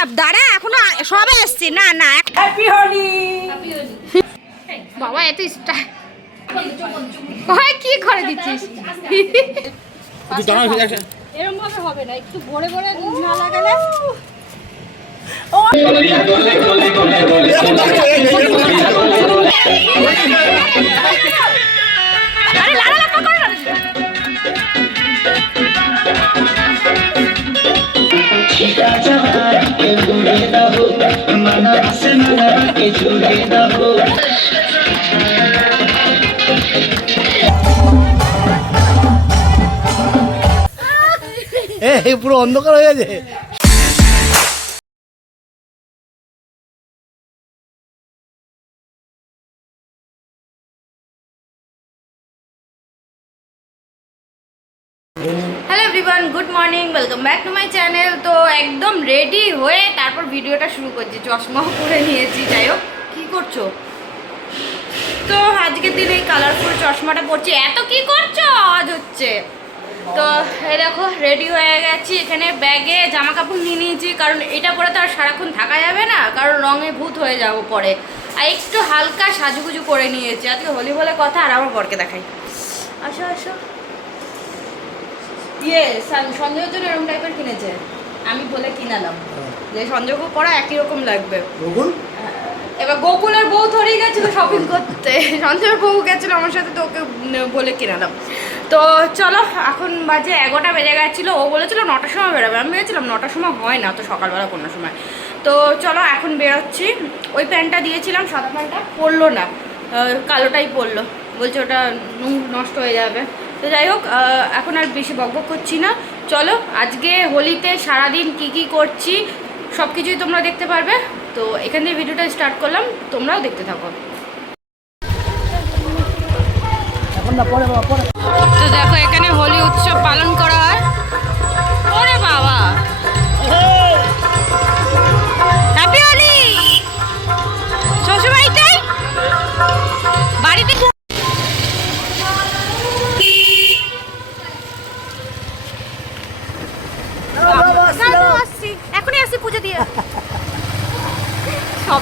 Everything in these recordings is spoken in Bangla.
না দাঁড়া এখনও সবে এসছি না না হ্যাপি হোলি বাবা এত ওই কি করে দিচ্ছিস? এরকম ভাবে হবে না একটু ভরে ভরে না লাগালে আরে লাড়া লাড়া করো না। এ এ পুরো অন্ধকার হয়ে গেছে morning welcome back to my channel তো একদম রেডি হয়ে তারপর ভিডিওটা শুরু করছি। চশমাও পরে নিয়েছি, যাই হোক। কী করছ? তো আজকের দিনে এই কালারফুল চশমাটা পরছি। এত কি করছ? আওয়াজ হচ্ছে। তো এই দেখো রেডি হয়ে গেছি। এখানে ব্যাগে জামা কাপড় নিয়ে নিয়েছি, কারণ এটা পরে তো আর সারাক্ষণ থাকা যাবে না, কারণ রঙে ভূত হয়ে যাব পরে। আর একটু হালকা সাজুগুজু করে নিয়েছি। আজকে হোলি বলে কথা, আর আমার বরকে দেখাই। আসো আসো। ইয়ে সন- সঞ্জয়ের জন্য এরকম টাইপের কিনেছে। আমি বলে কিনালাম। যে সঞ্জয়কে পরা একই রকম লাগবে। রঘুল এবার গোকুলের বউ ধরেই গেছিল শপিং করতে। সঞ্জয়ের বউ গেছিল আমার সাথে তো ওকে বলে কিনালাম। তো চলো এখন বাজে এগারোটা বেজে গেছিল। ও বলেছিল নটার সময় বেরোবে। আমি ভেবেছিলাম নটার সময় হয় না তো সকালবেলা কোনো সময়। তো চলো এখন বেরোচ্ছি। ওই প্যান্টটা দিয়েছিলাম সাদা প্যান্টটা। পরলো না। কালোটাই পরলো। বলছে ওটা নুন- নষ্ট হয়ে যাবে। তো যাই হোক এখন আর বেশি বকবক করছি না। চলো আজকে হোলিতে সারাদিন কি কি করছি সব কিছুই তোমরা দেখতে পারবে। তো এখান থেকে ভিডিওটা স্টার্ট করলাম তোমরাও দেখতে থাকো। তো দেখো এখানে হোলি উৎসব পালন করা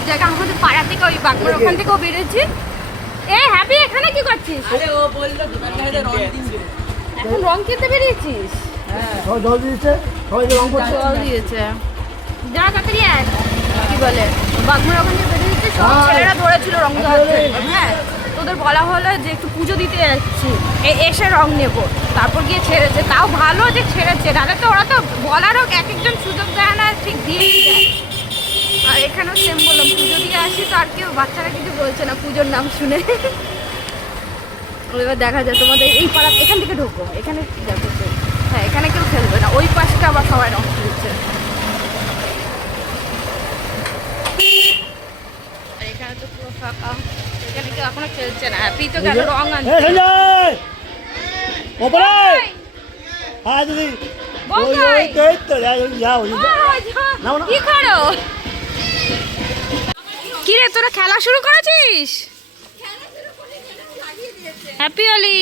জায়গা আমাদের পাড়া থেকে ওই বাঁকুড়ার ওখান থেকেও বেরোচ্ছি। এ হ্যাপি এখানে কি করছিস? আরে ও বলল দোকান রং দিন এখন রং কিনতে বেরিয়েছিস? সবাই জল দিয়েছে? সবাই রং করছে? জল দিয়েছে। যা তাড়াতাড়ি আয়। কি বলে? বাঘমুড়া ওখান থেকে বেরিয়েছে সব হ্যাঁ। ছেলেরা ধরেছিল রং দেওয়ার আরে। হ্যাঁ। তোদের বলা হলো যে একটু পুজো দিতে যাচ্ছি। এ- এসে রং নেব। তারপর গিয়ে ছেড়েছে। তাও ভালো যে ছেড়েছে। নাহলে তো ওরা তো বলারও এক একজন সুযোগ দেয় না ঠিক দেয় আর এখানেও সেম বললাম পুজো দিয়ে আসি তো আর কেউ বাচ্চারা কিছু বলছে না পুজোর নাম শুনে। এবার দেখা যায় তোমাদের এই পাড়া এখান থেকে ঢোকো এখানে দেখো হ্যাঁ এখানে কেউ খেলবে না ওই পাশটা আবার সবাই রং খেলছে এখানে তো পুরো ফাঁকা এখানে কেউ এখনও খেলছে না। হ্যাপি তো গেল রং এ ওপরে! হ্যাঁ যাও যাও। কি করো? কি রে তোরা খেলা শুরু করেছিস? হ্যাপি হোলি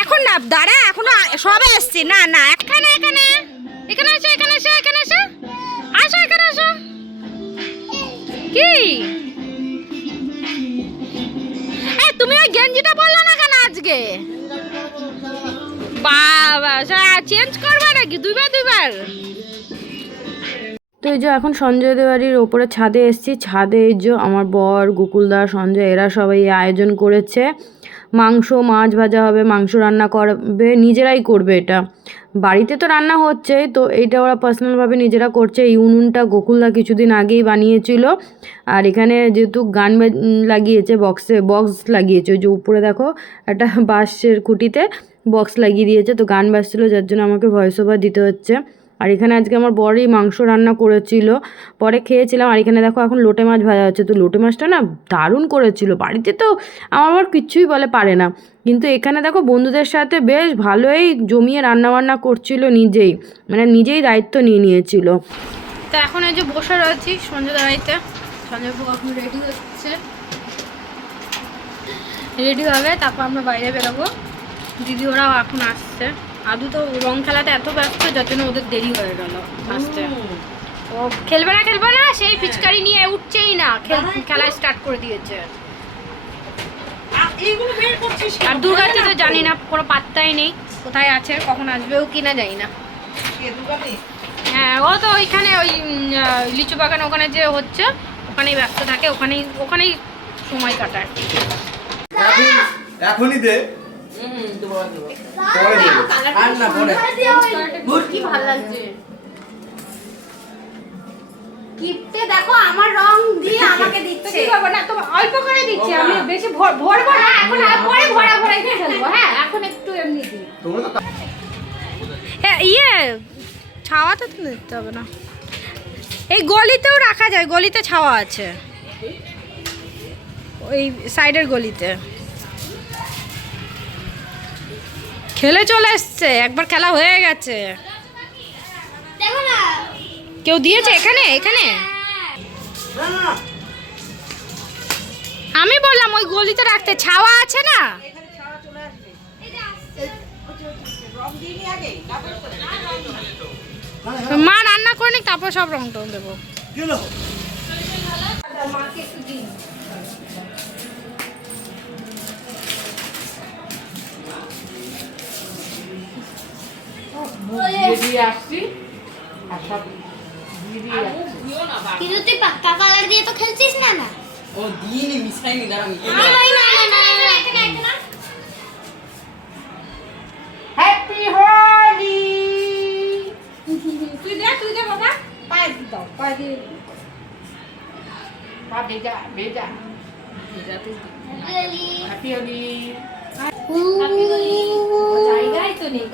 এখন না, দাঁড়া, এখনও আ- সবে এসছি। না না, এখানে এখানে। এখানে আসো এখানে আসো এখানে আসো আসো, এখানে আসো। কি? তুমি ওই গেঞ্জিটা বললে না কেন আজকে? বাবা চেঞ্জ করবে নাকি? দুইবার দুইবার। তো এই যে এখন সঞ্জয় দেওয়ারির ওপরে ছাদে এসেছি। ছাদে এই যে আমার বর গোকুলদা সঞ্জয়, এরা সবাই আয়োজন করেছে। মাংস, মাছ ভাজা হবে, মাংস রান্না করবে, নিজেরাই করবে এটা। বাড়িতে তো রান্না হচ্ছে তো এইটা ওরা পার্সোনালভাবে নিজেরা করছে। এই উনুনটা গোকুলদা কিছুদিন আগেই বানিয়েছিল। আর এখানে যেহেতু গান লাগিয়েছে বক্সে বক্স লাগিয়েছে। ওই যে উপরে দেখো, একটা বাঁশের খুঁটিতে বক্স লাগিয়ে দিয়েছে। তো গান বাজছিল, যার জন্য আমাকে ভয়েস ওভার দিতে হচ্ছে। আর এখানে আজকে আমার বড়ই মাংস রান্না করেছিল। পরে খেয়েছিলাম, আর এখানে দেখো এখন লোটে মাছ ভাজা হচ্ছে। তো লোটে মাছটা না দারুণ করেছিল। বাড়িতে তো আমার আবার কিচ্ছুই বলে পারে না। কিন্তু এখানে দেখো বন্ধুদের সাথে বেশ ভালোই জমিয়ে রান্না বান্না করছিল নিজেই। মানে নিজেই দায়িত্ব নিয়ে নিয়েছিল। তো এখন এই যে বসে রয়েছি সঞ্জয় দাঁড়াইতে সঞ্জয় এখন রেডি হচ্ছে। রেডি হবে, তারপর আমরা বাইরে বেরোবো। দিদি ওরাও এখন আসছে। আদু তো রং খেলাতে এত ব্যস্ত যার জন্য ওদের দেরি হয়ে গেল আসতে ও খেলবে না খেলবে না সেই পিচকারি নিয়ে উঠছেই না। খেল- খেলা স্টার্ট করে দিয়েছে। এইগুলো বের করছিস আর দুর্গাটি তো জানি না কোনো পাত্তাই নেই কোথায় আছে কখন আসবেও কিনা জানি না। হ্যাঁ ও তো ওইখানে ওই লিচু বাগান ওখানে যে হচ্ছে ওখানেই ব্যস্ত থাকে ওখানেই ওখানেই সময় কাটায়। এখনই দে। পরে দেবো আর না পরে কি ভালো লাগছে কিপতে দেখো আমার রং দিয়ে আমাকে দিচ্ছে। কি না তো অল্প করে দিচ্ছি আমি বেশি ভরবো না এখন আর পরে ভরা ভরা খেলব হ্যাঁ এখন একটু এমনি দিই। তো হ্যাঁ ইয়ে ছাওয়াতে তো নিতে হবে না। এই গলিতেও রাখা যায় গলিতে ছাওয়া আছে। ওই সাইডের গলিতে। খেলে চলে এসছে একবার খেলা হয়ে গেছে। কেউ দিয়েছে এখানে? এখানে? আমি বললাম ওই গলিতে রাখতে ছাওয়া আছে না? মা রান্না করে নিক তারপর সব রং টং দেবো হলো কিন্তু তুই পাক্কা কালার দিয়ে তো খেলছিস না না? ও ওই না হ্যাপি হোলি তুই দে তুই দে বাবা। পায়ে দাও পায়ে দিয়ে পা ভেজা ভেজা। ভেজা তুই হ্যাপি হোলি জায়গায় তো নেই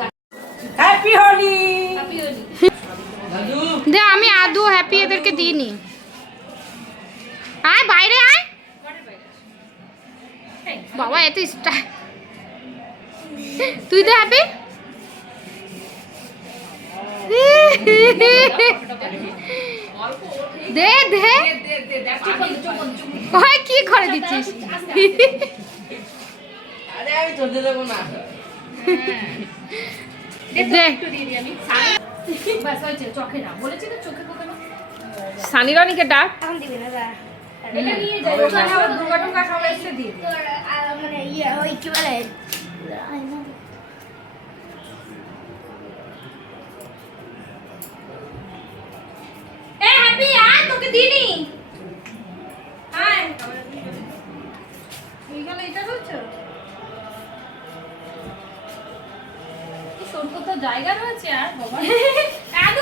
তুই দে হ্যাপি দে দে। ওই কি করে দিচ্ছিস? আরে আমি চলতে দেবো না। দে সানি রানীকে ডাক। দিবি না যা। এটা নিয়ে যাই। ওখানে আবার দুর্গা টুর্গা সব এসে দিয়ে দিই। তোর মানে ইয়ে ওই কি বলে? দিনি এইখানে এটা করছ? জায়গা রয়েছে আর বাবা। দাদু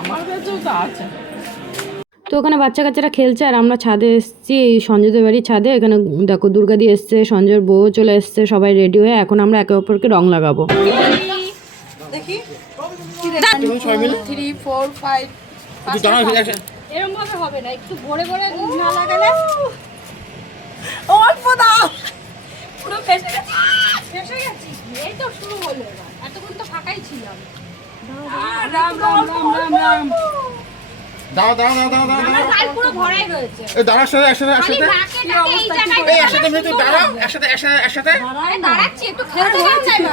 আমার কাছেও তো আছে। তো ওখানে বাচ্চা কাচ্চারা খেলছে আর আমরা ছাদে এসেছি এই সঞ্জয়দের বাড়ির ছাদে। এখানে দেখো দুর্গা দিয়ে এসছে সঞ্জয়ের বউ চলে এসছে সবাই রেডি হয়ে এখন আমরা একে অপরকে রং লাগাবো। ফাইভ এরকম ভাবে হবে না একটু ভরে ভরে না লাগালে। অল্প দাও পুরো ফেসে গেছে। ফেসে গেছি? এই তো শুরু হলো এবার। এতক্ষণ তো ফাঁকাই ছিলাম। রাম রাম রাম রাম রাম দাও দাও দাও দাও দাও দাও। পুরো ভরাই রয়েছে। এই দাঁড়াও সাথে একসাথে একসাথে। এই একসাথে মিলে তুই দাঁড়াও একসাথে একসাথে একসাথে। আরে দাঁড়াচ্ছি একটু খেলতে দাও না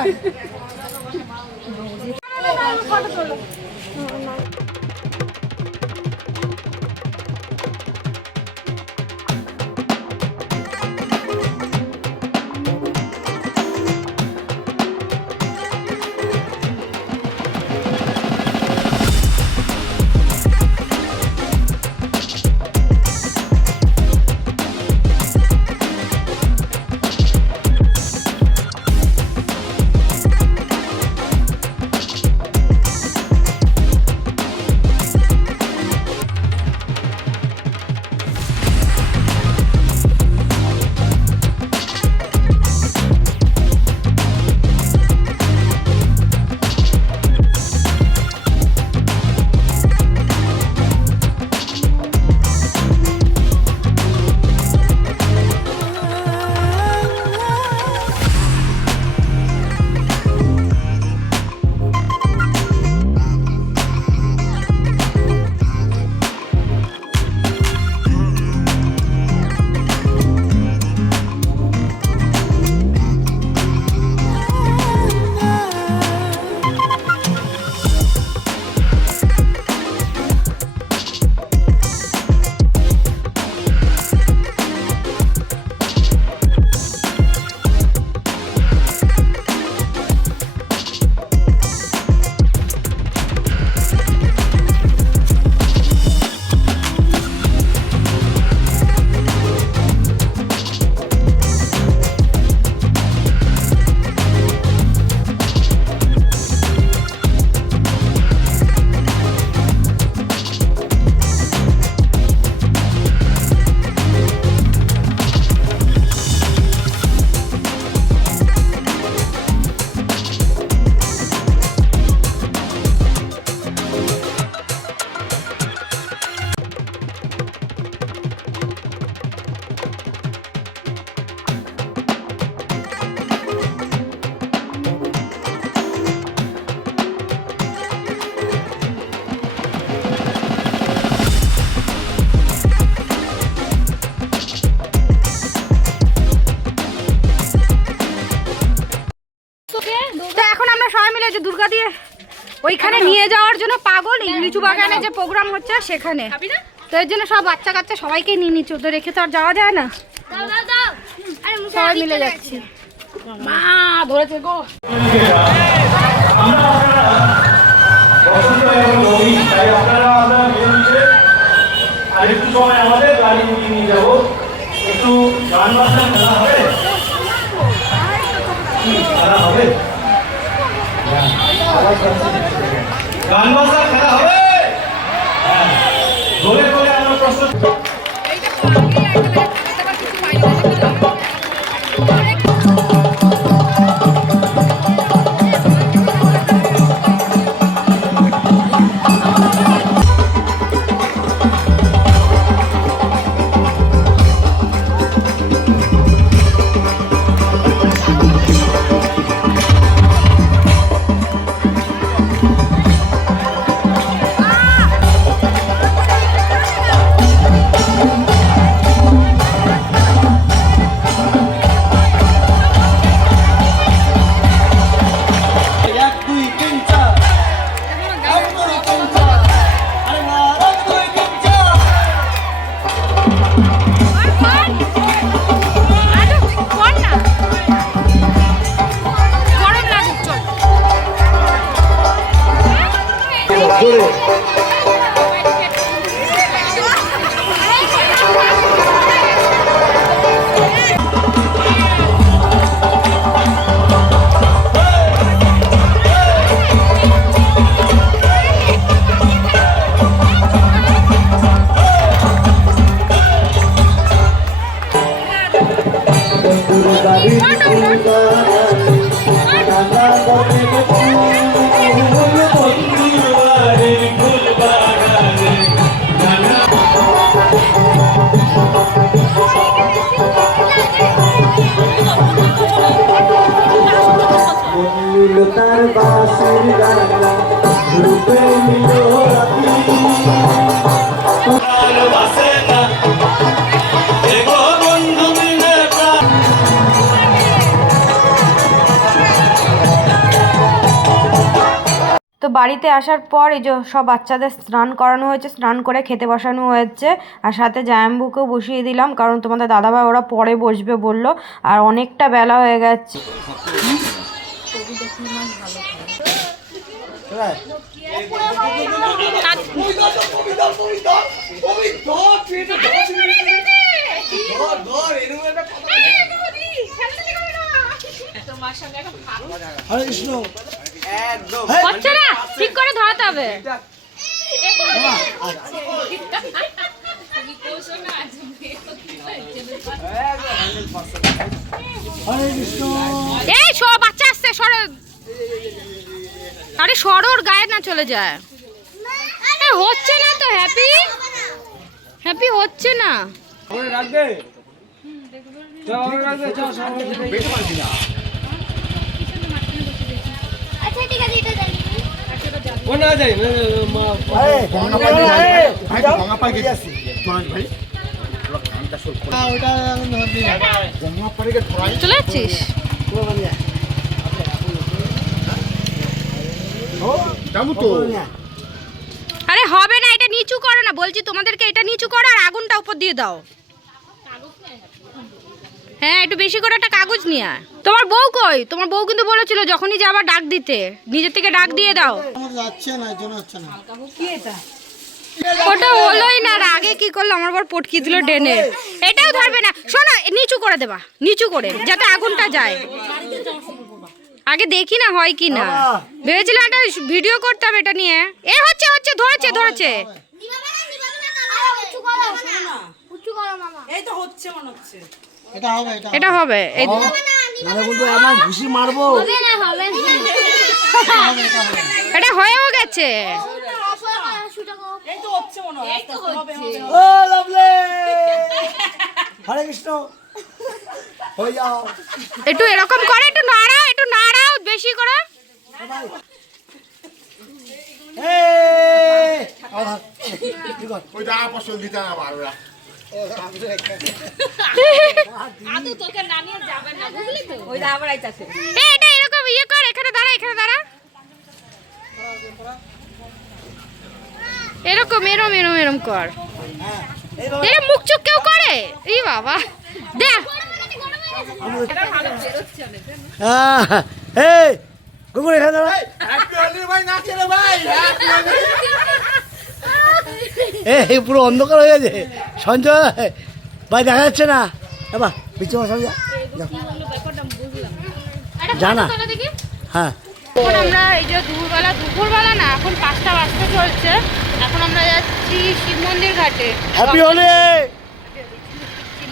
প্রোগ্রাম হচ্ছে সেখানে। তো এর জন্য সব বাচ্চা কাচ্চা সবাইকে নিয়ে নিচ্ছি ওদের রেখে তো আর যাওয়া যায় না। সবাই মিলে যাচ্ছি মা ধরেছে গো বসন্ত এবং নবীন তাই আপনারা আমরা মিলেমিশে আর একটু সময় আমাদের গাড়ি নিয়ে নিয়ে যাব একটু গান বাজনা খেলা হবে খেলা হ্যাঁ। গান বাজনা খেলা হবে? গোলে গোলে আমরা প্রস্তুত তার তো বাড়িতে আসার পর এই যে সব বাচ্চাদের স্নান করানো হয়েছে, স্নান করে খেতে বসানো হয়েছে। আর সাথে জায়াম্বুকেও বসিয়ে দিলাম, কারণ তোমাদের দাদাভাই ওরা পরে বসবে বলল। আর অনেকটা বেলা হয়ে গেছে। হরে কৃষ্ণ। হচ্ছে না ঠিক করে ধরাতে হবে। কৃষ্ণ এই সো বাচ্চা আসছে সরো। আরে সরো ওর গায়ে না চলে যায়। হচ্ছে না তো হ্যাপি? হ্যাপি হচ্ছে না। আচ্ছা ঠিক আছে এটা দেন আরে আরে ভাই তো গঙ্গা পাড়ে গেছি তোরাজ ভাই গানটা শুরু করে ওটা গঙ্গা পাড়ে গিয়ে তোরাই চলে যাচ্ছিস যাব তো আরে হবে না এটা নিচু করো না বলছি তোমাদেরকে এটা নিচু করো আর আগুনটা উপর দিয়ে দাও। হ্যাঁ একটু বেশি করে একটা কাগজ নিয়ে। তোমার বউ কই? তোমার বউ কিন্তু বলেছিল যখনই যাবা ডাক দিতে। নিজের থেকে ডাক দিয়ে দাও। যাচ্ছে না জন্য হচ্ছে না ওটা হলোই না আর আগে কি করল? আমার বর পটকি দিল ডেনে। এটাও ধরবে না। শোনো নিচু করে দেবা নিচু করে যাতে আগুনটা যায়। আগে দেখি না হয় কি না। ভেবেছিলাম একটা ভিডিও করতে হবে এটা নিয়ে। এ হচ্ছে হচ্ছে ধরেছে ধরেছে। উঁচু করো না উঁচু করো মামা এটা হবে নাহলে আমার ঘুষি মারবো। হবে না হবে এটা হয়েও গেছে। হরে কৃষ্ণ। একটু এরকম করে একটু নাড়াও একটু নাড়াও বেশি করে। এটা এরকম ইয়ে কর এখানে দাঁড়া এখানে দাঁড়া এরকম এরম এরম এরম কর। মুখ চুখ কেউ করে? এই বাবা। দেখ। আহ, এই কুকুর এখানে দাঁড়া। এই পুরো অন্ধকার হয়ে গেছে। সঞ্জয় ভাই দেখা যাচ্ছে না। এবার পিছু বসা যা জানা। জানা হ্যাঁ। এখন আমরা এই যে দুপুরবেলা দুপুরবেলা না এখন পাঁচটা বাজতে চলছে। এখন আমরা যাচ্ছি শিব মন্দির ঘাটে। হ্যাপি হলে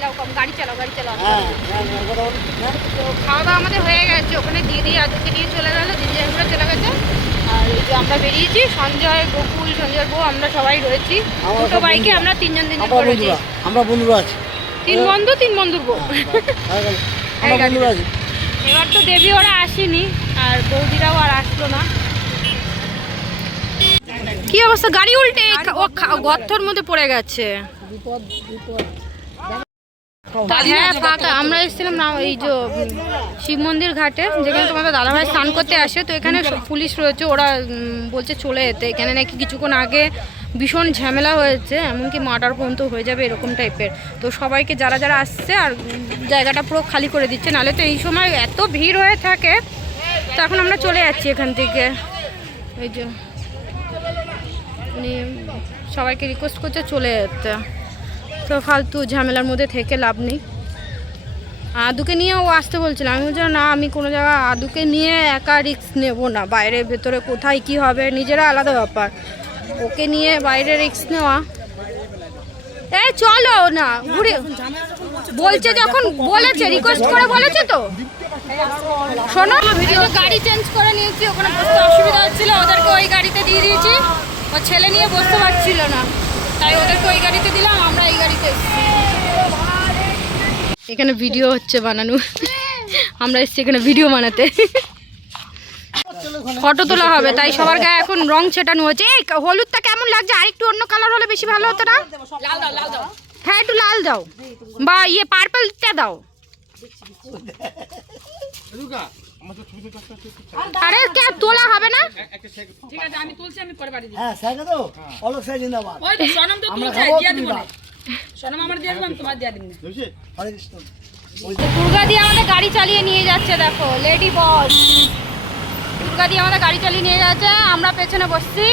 কম গাড়ি চালাও গাড়ি চালাও। হ্যাঁ হ্যাঁ, হ্যাঁ। তো খাওয়া দাওয়া আমাদের হয়ে গেছে ওখানে দিদি আজকে নিয়ে চলে গেল দিদি চলে গেছে। আর এই যে আমরা বেরিয়েছি সঞ্জয় গোকুল সঞ্জয়ের বউ আমরা সবাই রয়েছি। দুটো বাইকে আমরা তিনজন তিনজন আমরা করেছি বন্ধুরা আমরা বন্ধুরা আছি। তিন বন্ধু তিন বন্ধুর বউ। হয়ে গেল। এই আমরা গাড়িতে। বন্ধুরা আছি। এবার তো দেবী ওরা আসেনি আর বৌদিরাও আর আসলো না। কি অবস্থা? গাড়ি উল্টে ও খা- গর্তর মধ্যে পড়ে গেছে। হ্যাঁ ফাঁকা। আমরা এসেছিলাম না এই যে শিব মন্দির ঘাটে যেখানে তোমাদের দাদাভাই স্নান করতে আসে তো এখানে পুলিশ রয়েছে ওরা বলছে চলে যেতে। এখানে নাকি কিছুক্ষণ আগে ভীষণ ঝামেলা হয়েছে এমনকি মার্ডার পর্যন্ত হয়ে যাবে এরকম টাইপের। তো সবাইকে যারা যারা আসছে আর জায়গাটা পুরো খালি করে দিচ্ছে নাহলে তো এই সময় এত ভিড় হয়ে থাকে তো এখন আমরা চলে যাচ্ছি এখান থেকে। এই যে সবাইকে রিকোয়েস্ট করছে চলে যেতে। তো ফালতু ঝামেলার মধ্যে থেকে লাভ নেই। আদুকে নিয়ে ও আসতে বলছিল। আমি বলছিলাম না, আমি কোনো জায়গায় আদুকে নিয়ে একা রিস্ক নেব না। বাইরে, ভেতরে কোথায় কি হবে, নিজেরা আলাদা ব্যাপার। ওকে নিয়ে বাইরে রিস্ক নেওয়া। এই চলো না, ঘুরে বলছে যখন বলেছে রিকোয়েস্ট করে বলেছে তো। শোনো। ভিডিও গাড়ি চেঞ্জ করে নিয়েছি, ওখানে বসতে অসুবিধা হচ্ছিল। ওদেরকে ওই গাড়িতে দিয়ে দিয়েছি। ও ছেলে নিয়ে বসতে পারছিল না। তাই ওদেরকে ওই গাড়িতে দিলাম আমরা এই গাড়িতে এখানে ভিডিও হচ্ছে বানানো। আমরা এসেছি এখানে ভিডিও বানাতে। ফটো তোলা হবে তাই সবার গায়ে এখন রং ছেটানো হচ্ছে। এই হলুদটা কেমন লাগছে? আরেকটু অন্য কালার হলে বেশি ভালো হতো না? হ্যাঁ একটু লাল দাও। বা ইয়ে পার্পলটা দাও। আরে কে তোলা হবে না? ঠিক আছে আমি তুলছি আমি পরে বাড়ি দিই হ্যাঁ স্যার তো? অলোক স্যার জিন্দাবাদ। ওই সনম তো আমরা তুলছে খাব দিব ভাত। সনম আমার দিয়ে দিলাম তোমার দিয়ে দিন হরে কৃষ্ণ। দুর্গা দিয়ে আমাদের গাড়ি চালিয়ে নিয়ে যাচ্ছে দেখো লেডি বস দুর্গা দিয়ে আমাদের গাড়ি চালিয়ে নিয়ে যাচ্ছে আমরা পেছনে বসছি।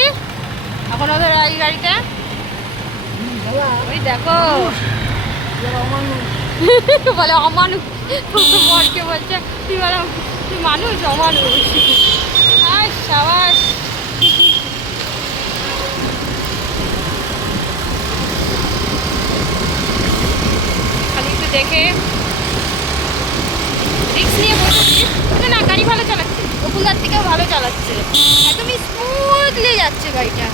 এখন ওদের এই গাড়িতে। ওই দেখো। বলে অমানুষ। বলছে? তুই বলে মানুষ অমানুষ আর সাবাস। খালি একটু দেখে। রিক্স নিয়ে বসেছি। না, গাড়ি ভালো চালাচ্ছে। গোকুলদার থেকেও ভালো চালাচ্ছে। একদমই স্মুথলি যাচ্ছে গাড়িটা।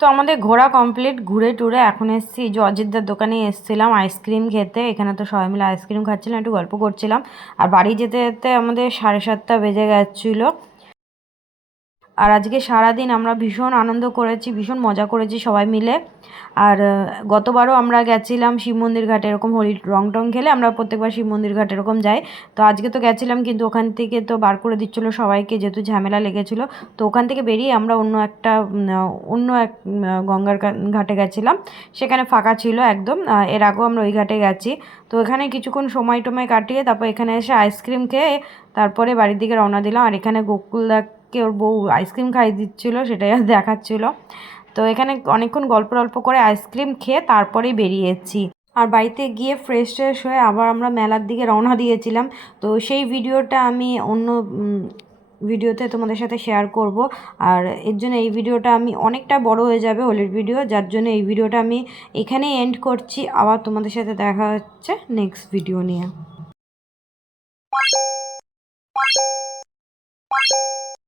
তো আমাদের ঘোরা কমপ্লিট ঘুরে টুরে এখন এসেছি। যে অজিতদার দোকানে এসেছিলাম আইসক্রিম খেতে। এখানে তো সবাই মিলে আইসক্রিম খাচ্ছিলাম, একটু গল্প করছিলাম। আর বাড়ি যেতে যেতে আমাদের সাড়ে সাতটা বেজে গেছিল। আর আজকে সারাদিন আমরা ভীষণ আনন্দ করেছি, ভীষণ মজা করেছি সবাই মিলে। আর গতবারও আমরা গেছিলাম শিব মন্দির ঘাটে এরকম হোলি রং টং খেলে আমরা প্রত্যেকবার শিব মন্দির ঘাটে এরকম যাই। তো আজকে তো গেছিলাম কিন্তু ওখান থেকে তো বার করে দিচ্ছিল সবাইকে যেহেতু ঝামেলা লেগেছিলো। তো ওখান থেকে বেরিয়ে আমরা অন্য একটা অন্য এক গঙ্গার ঘাটে গেছিলাম। সেখানে ফাঁকা ছিল একদম এর আগেও আমরা ওই ঘাটে গেছি। তো এখানে কিছুক্ষণ সময় টময় কাটিয়ে তারপর এখানে এসে আইসক্রিম খেয়ে তারপরে বাড়ির দিকে রওনা দিলাম। আর এখানে গোকুলদাকে ওর বউ আইসক্রিম খাইয়ে দিচ্ছিল, সেটাই দেখাচ্ছিল। তো এখানে অনেকক্ষণ গল্প টল্প করে আইসক্রিম খেয়ে তারপরেই বেরিয়েছি। আর বাড়িতে গিয়ে ফ্রেশ ট্রেশ হয়ে আবার আমরা মেলার দিকে রওনা দিয়েছিলাম। তো সেই ভিডিওটা আমি অন্য ভিডিওতে তোমাদের সাথে শেয়ার করব। আর এর জন্য এই ভিডিওটা আমি অনেকটা বড় হয়ে যাবে হোলির ভিডিও যার জন্য এই ভিডিওটা আমি এখানেই এন্ড করছি। আবার তোমাদের সাথে দেখা হচ্ছে নেক্সট ভিডিও নিয়ে।